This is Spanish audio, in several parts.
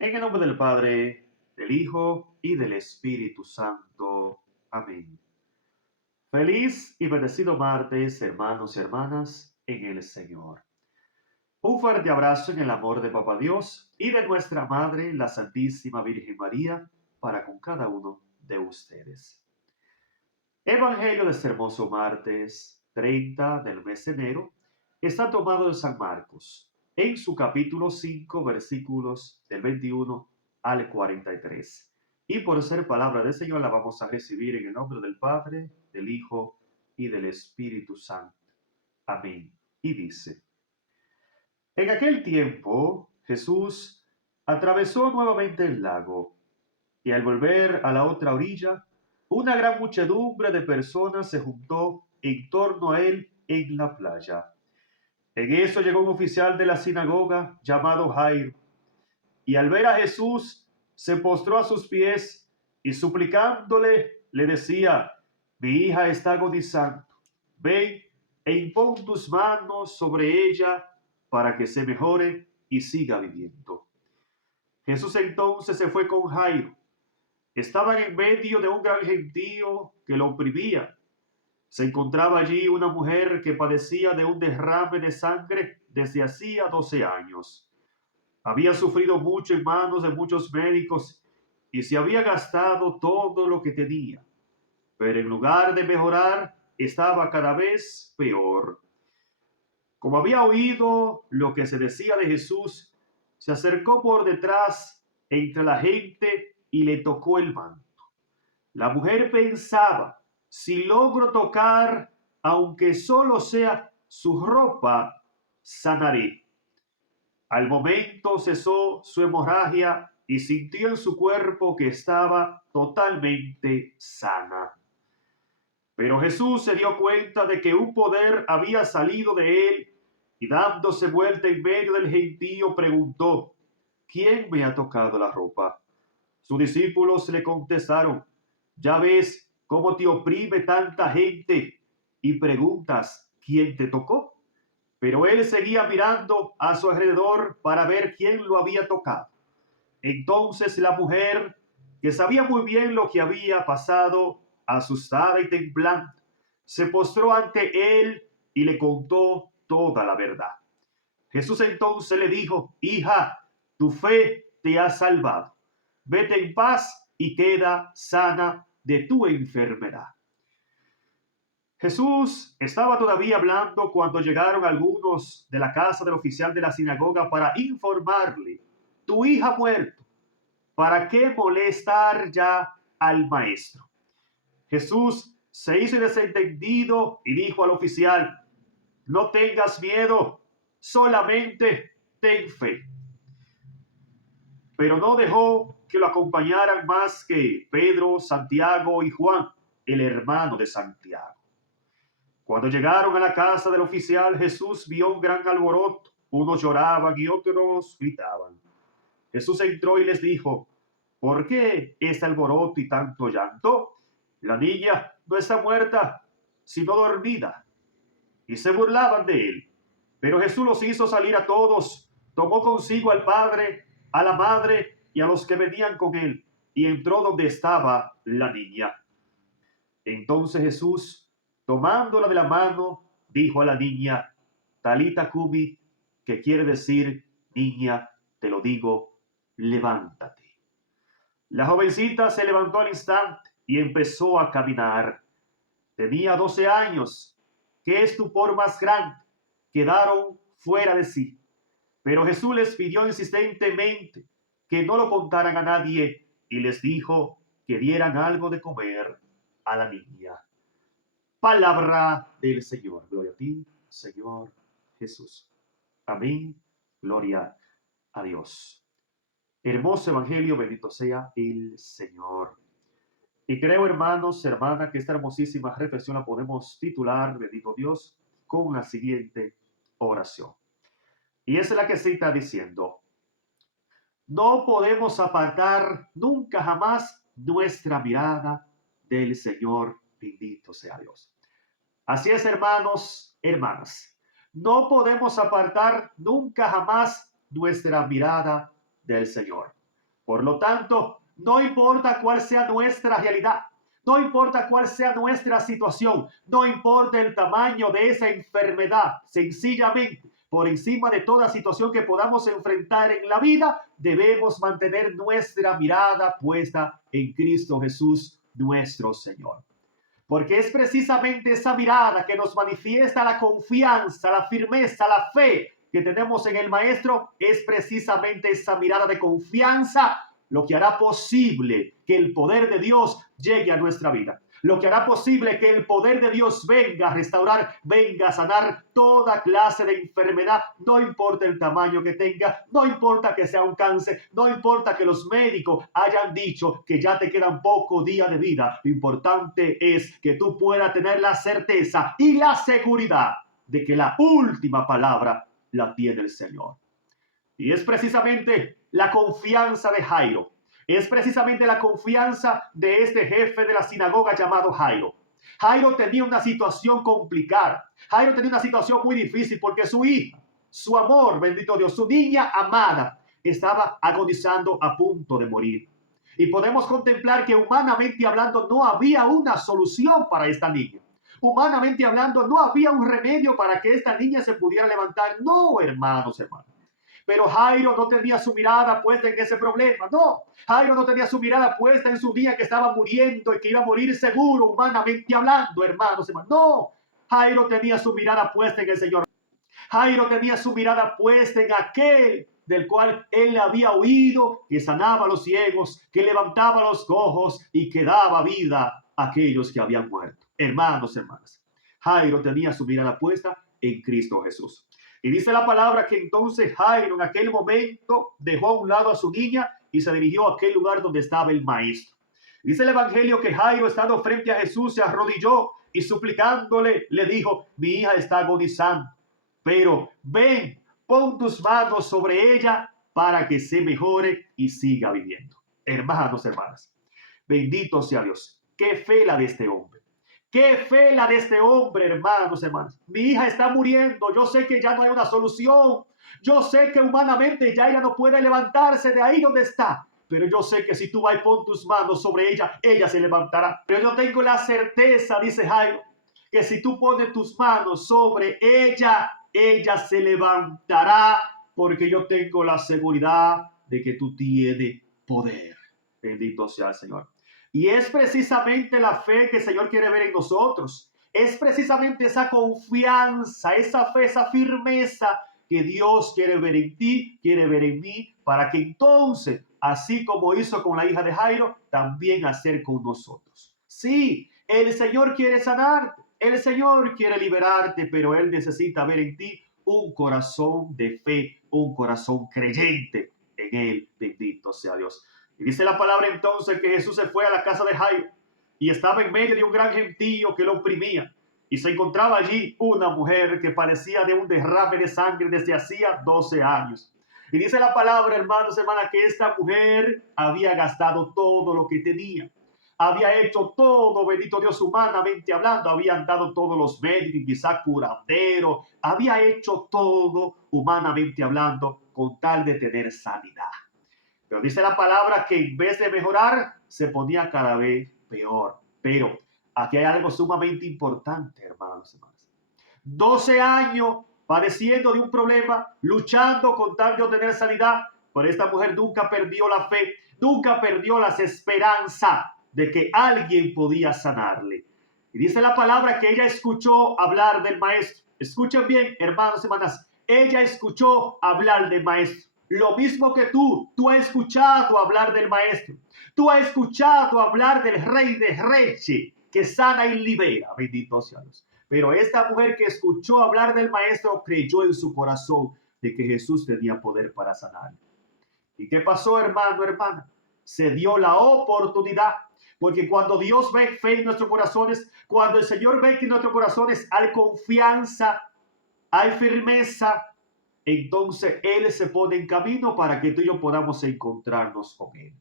En el nombre del Padre, del Hijo y del Espíritu Santo. Amén. Feliz y bendecido martes, hermanos y hermanas, en el Señor. Un fuerte abrazo en el amor de Papá Dios y de nuestra Madre, la Santísima Virgen María, para con cada uno de ustedes. Evangelio de este hermoso martes 30 del mes de enero está tomado de San Marcos, en su capítulo 5, versículos del 21 al 43. Y por ser palabra del Señor la vamos a recibir en el nombre del Padre, del Hijo y del Espíritu Santo. Amén. Y dice, en aquel tiempo Jesús atravesó nuevamente el lago y al volver a la otra orilla, una gran muchedumbre de personas se juntó en torno a él en la playa. En eso llegó un oficial de la sinagoga llamado Jairo, y al ver a Jesús se postró a sus pies y suplicándole le decía, mi hija está agonizando, ven e impón tus manos sobre ella para que se mejore y siga viviendo. Jesús entonces se fue con Jairo. Estaban en medio de un gran gentío que lo oprimía. Se encontraba allí una mujer que padecía de un derrame de sangre desde hacía 12 años. Había sufrido mucho en manos de muchos médicos y se había gastado todo lo que tenía, pero en lugar de mejorar, estaba cada vez peor. Como había oído lo que se decía de Jesús, se acercó por detrás entre la gente y le tocó el manto. La mujer pensaba, si logro tocar, aunque solo sea su ropa, sanaré. Al momento cesó su hemorragia y sintió en su cuerpo que estaba totalmente sana. Pero Jesús se dio cuenta de que un poder había salido de él y dándose vuelta en medio del gentío preguntó, ¿quién me ha tocado la ropa? Sus discípulos le contestaron, ya ves cómo te oprime tanta gente y preguntas, ¿quién te tocó? Pero él seguía mirando a su alrededor para ver quién lo había tocado. Entonces la mujer, que sabía muy bien lo que había pasado, asustada y temblando, se postró ante él y le contó toda la verdad. Jesús entonces le dijo, hija, tu fe te ha salvado. Vete en paz y queda sana de tu enfermedad. Jesús estaba todavía hablando cuando llegaron algunos de la casa del oficial de la sinagoga para informarle, tu hija ha muerto, ¿para qué molestar ya al maestro? Jesús se hizo desentendido y dijo al oficial, no tengas miedo, solamente ten fe. Pero no dejó que lo acompañaran más que Pedro, Santiago y Juan, el hermano de Santiago. Cuando llegaron a la casa del oficial, Jesús vio un gran alboroto. Unos lloraban y otros gritaban. Jesús entró y les dijo, ¿por qué este alboroto y tanto llanto? La niña no está muerta, sino dormida. Y se burlaban de él. Pero Jesús los hizo salir a todos, tomó consigo al padre, a la madre y a los que venían con él, y entró donde estaba la niña. Entonces Jesús, tomándola de la mano, dijo a la niña, Talita cumi, que quiere decir, niña, te lo digo, levántate. La jovencita se levantó al instante y empezó a caminar. Tenía 12 años. ¿Qué estupor más grande! Quedaron fuera de sí. Pero Jesús les pidió insistentemente que no lo contaran a nadie y les dijo que dieran algo de comer a la niña. Palabra del Señor. Gloria a ti, Señor Jesús. Amén. Gloria a Dios. Hermoso Evangelio, bendito sea el Señor. Y creo, hermanos, hermanas, que esta hermosísima reflexión la podemos titular, bendito Dios, con la siguiente oración. Y es la que se está diciendo, no podemos apartar nunca jamás nuestra mirada del Señor, bendito sea Dios. Así es, hermanos, hermanas. No podemos apartar nunca jamás nuestra mirada del Señor. Por lo tanto, no importa cuál sea nuestra realidad, no importa cuál sea nuestra situación, no importa el tamaño de esa enfermedad, sencillamente, por encima de toda situación que podamos enfrentar en la vida, debemos mantener nuestra mirada puesta en Cristo Jesús, nuestro Señor. Porque es precisamente esa mirada que nos manifiesta la confianza, la firmeza, la fe que tenemos en el Maestro. Es precisamente esa mirada de confianza lo que hará posible que el poder de Dios llegue a nuestra vida. Lo que hará posible que el poder de Dios venga a restaurar, venga a sanar toda clase de enfermedad, no importa el tamaño que tenga, no importa que sea un cáncer, no importa que los médicos hayan dicho que ya te quedan pocos días de vida. Lo importante es que tú puedas tener la certeza y la seguridad de que la última palabra la tiene el Señor. Y es precisamente la confianza de Jairo. Es precisamente la confianza de este jefe de la sinagoga llamado Jairo. Jairo tenía una situación complicada. Jairo tenía una situación muy difícil porque su hija, su amor, bendito Dios, su niña amada, estaba agonizando a punto de morir. Y podemos contemplar que humanamente hablando no había una solución para esta niña. Humanamente hablando no había un remedio para que esta niña se pudiera levantar. No, hermanos. Pero Jairo no tenía su mirada puesta en ese problema, no. Jairo no tenía su mirada puesta en su día que estaba muriendo y que iba a morir seguro, humanamente hablando, hermanos. No, Jairo tenía su mirada puesta en el Señor. Jairo tenía su mirada puesta en aquel del cual él había oído, que sanaba a los ciegos, que levantaba a los cojos y que daba vida a aquellos que habían muerto. Hermanos, Jairo tenía su mirada puesta en Cristo Jesús. Y dice la palabra que entonces Jairo en aquel momento dejó a un lado a su niña y se dirigió a aquel lugar donde estaba el maestro. Dice el evangelio que Jairo, estando frente a Jesús, se arrodilló y suplicándole le dijo: mi hija está agonizando, pero ven, pon tus manos sobre ella para que se mejore y siga viviendo. Hermanos, bendito sea Dios. Qué fe la de este hombre. Qué fe la de este hombre, hermanos. Mi hija está muriendo. Yo sé que ya no hay una solución. Yo sé que humanamente ya ella no puede levantarse de ahí donde está. Pero yo sé que si tú vas y pon tus manos sobre ella, ella se levantará. Pero yo tengo la certeza, dice Jairo, que si tú pones tus manos sobre ella, ella se levantará, porque yo tengo la seguridad de que tú tienes poder. Bendito sea el Señor. Y es precisamente la fe que el Señor quiere ver en nosotros. Es precisamente esa confianza, esa fe, esa firmeza que Dios quiere ver en ti, quiere ver en mí, para que entonces, así como hizo con la hija de Jairo, también hacer con nosotros. Sí, el Señor quiere sanarte, el Señor quiere liberarte, pero Él necesita ver en ti un corazón de fe, un corazón creyente en Él. Bendito sea Dios. Y dice la palabra entonces que Jesús se fue a la casa de Jairo y estaba en medio de un gran gentío que lo oprimía. Y se encontraba allí una mujer que padecía de un derrame de sangre desde hacía 12 años. Y dice la palabra, hermanos, hermanas, que esta mujer había gastado todo lo que tenía. Había hecho todo, bendito Dios, humanamente hablando. Habían dado todos los médicos, quizá curandero. Había hecho todo, humanamente hablando, con tal de tener sanidad. Pero dice la palabra que en vez de mejorar, se ponía cada vez peor. Pero aquí hay algo sumamente importante, hermanos. 12 años padeciendo de un problema, luchando con tal de obtener sanidad. Pero esta mujer nunca perdió la fe, nunca perdió las esperanzas de que alguien podía sanarle. Y dice la palabra que ella escuchó hablar del maestro. Escuchen bien, hermanos y hermanas. Ella escuchó hablar del maestro. Lo mismo que tú has escuchado hablar del maestro. Tú has escuchado hablar del rey de reyes que sana y libera. Bendito sea Dios. Pero esta mujer que escuchó hablar del maestro creyó en su corazón de que Jesús tenía poder para sanar. ¿Y qué pasó, hermano, hermana? Se dio la oportunidad. Porque cuando Dios ve fe en nuestros corazones, cuando el Señor ve que en nuestros corazones hay confianza, hay firmeza, entonces Él se pone en camino para que tú y yo podamos encontrarnos con Él.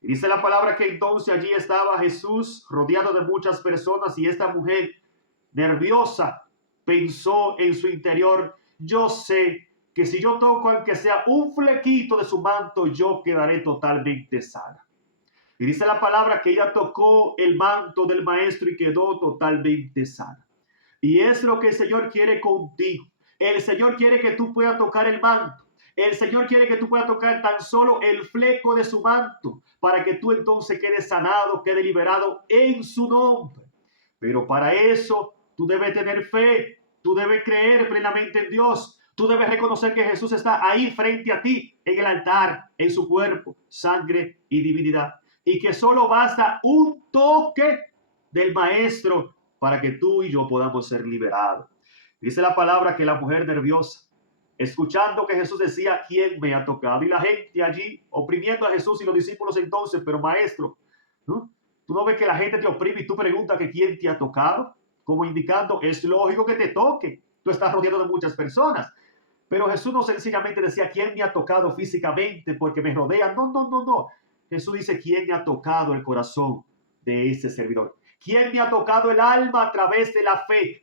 Y dice la palabra que entonces allí estaba Jesús rodeado de muchas personas y esta mujer nerviosa pensó en su interior: yo sé que si yo toco aunque sea un flequito de su manto, yo quedaré totalmente sana. Y dice la palabra que ella tocó el manto del maestro y quedó totalmente sana. Y es lo que el Señor quiere contigo. El Señor quiere que tú puedas tocar el manto. El Señor quiere que tú puedas tocar tan solo el fleco de su manto para que tú entonces quedes sanado, quedes liberado en su nombre. Pero para eso tú debes tener fe, tú debes creer plenamente en Dios, tú debes reconocer que Jesús está ahí frente a ti en el altar, en su cuerpo, sangre y divinidad. Y que solo basta un toque del Maestro para que tú y yo podamos ser liberados. Dice la palabra que la mujer nerviosa, escuchando que Jesús decía, ¿quién me ha tocado? Y la gente allí oprimiendo a Jesús y los discípulos entonces, pero maestro, ¿no? Tú no ves que la gente te oprime y tú preguntas que quién te ha tocado, como indicando, es lógico que te toque. Tú estás rodeado de muchas personas. Pero Jesús no sencillamente decía, ¿quién me ha tocado físicamente porque me rodean? No, no, no, no. Jesús dice, ¿quién me ha tocado el corazón de ese servidor? ¿Quién me ha tocado el alma a través de la fe?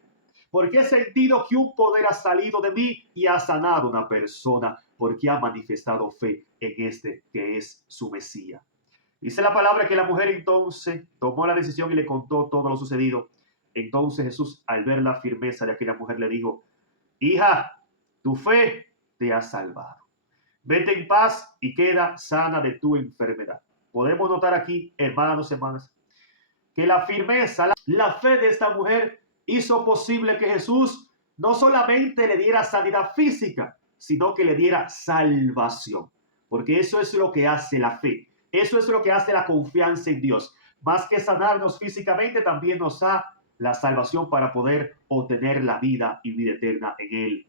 Porque he sentido que un poder ha salido de mí y ha sanado a una persona porque ha manifestado fe en este que es su Mesías. Dice la palabra que la mujer entonces tomó la decisión y le contó todo lo sucedido. Entonces Jesús, al ver la firmeza de aquella mujer, le dijo, hija, tu fe te ha salvado. Vete en paz y queda sana de tu enfermedad. Podemos notar aquí, hermanos, hermanas, que la firmeza, la fe de esta mujer hizo posible que Jesús no solamente le diera sanidad física, sino que le diera salvación. Porque eso es lo que hace la fe. Eso es lo que hace la confianza en Dios. Más que sanarnos físicamente, también nos da la salvación para poder obtener la vida y vida eterna en Él.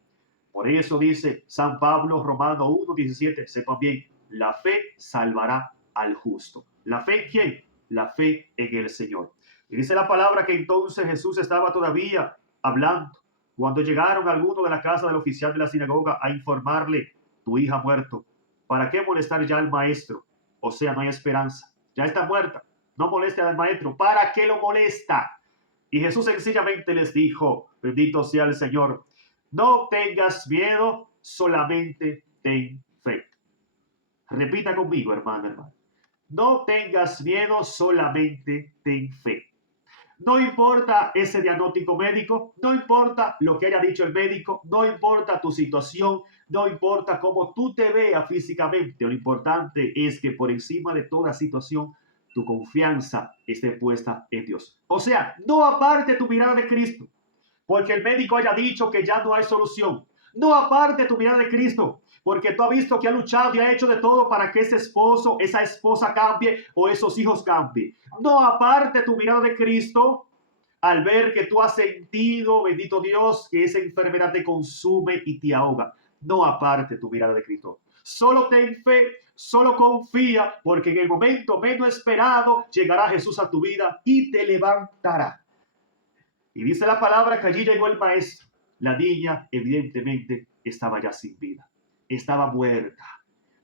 Por eso dice San Pablo, Romano 1:17, sepan bien, la fe salvará al justo. ¿La fe en quién? La fe en el Señor. Y dice la palabra que entonces Jesús estaba todavía hablando cuando llegaron algunos de la casa del oficial de la sinagoga a informarle, tu hija ha muerto. ¿Para qué molestar ya al maestro? O sea, no hay esperanza. Ya está muerta. No moleste al maestro. ¿Para qué lo molesta? Y Jesús sencillamente les dijo, bendito sea el Señor, no tengas miedo, solamente ten fe. Repita conmigo, hermano, hermano. No tengas miedo, solamente ten fe. No importa ese diagnóstico médico, no importa lo que haya dicho el médico, no importa tu situación, no importa cómo tú te veas físicamente. Lo importante es que por encima de toda situación, tu confianza esté puesta en Dios. O sea, no aparte tu mirada de Cristo, porque el médico haya dicho que ya no hay solución. No aparte tu mirada de Cristo, porque tú has visto que ha luchado y ha hecho de todo para que ese esposo, esa esposa cambie o esos hijos cambien. No aparte tu mirada de Cristo al ver que tú has sentido, bendito Dios, que esa enfermedad te consume y te ahoga. No aparte tu mirada de Cristo. Solo ten fe, solo confía, porque en el momento menos esperado llegará Jesús a tu vida y te levantará. Y dice la palabra que allí llegó el maestro. La niña evidentemente estaba ya sin vida, estaba muerta.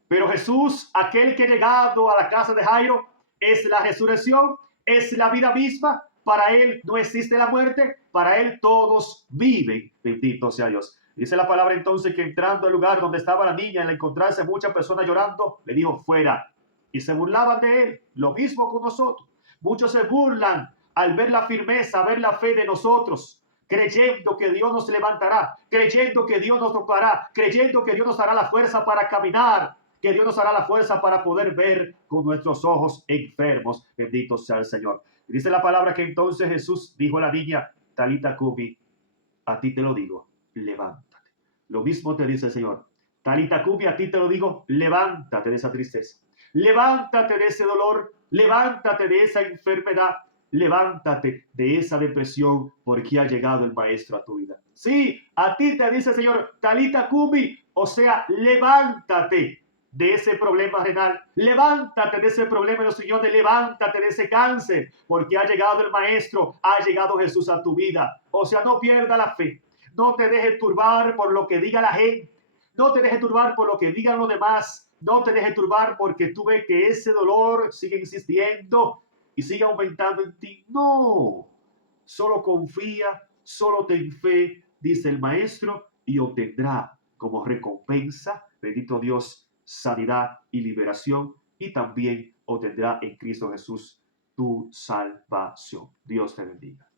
Pero Jesús, aquel que ha llegado a la casa de Jairo, es la resurrección, es la vida misma. Para él no existe la muerte, para él todos viven. Bendito sea Dios. Dice la palabra entonces que entrando al lugar donde estaba la niña, al encontrarse muchas personas llorando, le dijo fuera. Y se burlaban de él. Lo mismo con nosotros. Muchos se burlan al ver la firmeza, ver la fe de nosotros, creyendo que Dios nos levantará, creyendo que Dios nos tocará, creyendo que Dios nos dará la fuerza para caminar, que Dios nos dará la fuerza para poder ver con nuestros ojos enfermos. Bendito sea el Señor. Y dice la palabra que entonces Jesús dijo a la niña, Talita Cumi, a ti te lo digo, levántate. Lo mismo te dice el Señor. Talita Cumi, a ti te lo digo, levántate de esa tristeza. Levántate de ese dolor, levántate de esa enfermedad, levántate de esa depresión porque ha llegado el Maestro a tu vida. Sí, a ti te dice el Señor, Talita Cumi, o sea, levántate de ese problema renal, levántate de ese problema de los riñones, levántate de ese cáncer, porque ha llegado el Maestro, ha llegado Jesús a tu vida. O sea, no pierda la fe, no te dejes turbar por lo que diga la gente, no te dejes turbar por lo que digan los demás, no te dejes turbar porque tú ves que ese dolor sigue insistiendo y sigue aumentando en ti. No, solo confía, solo ten fe, dice el Maestro, y obtendrá como recompensa, bendito Dios, sanidad y liberación, y también obtendrá en Cristo Jesús tu salvación. Dios te bendiga.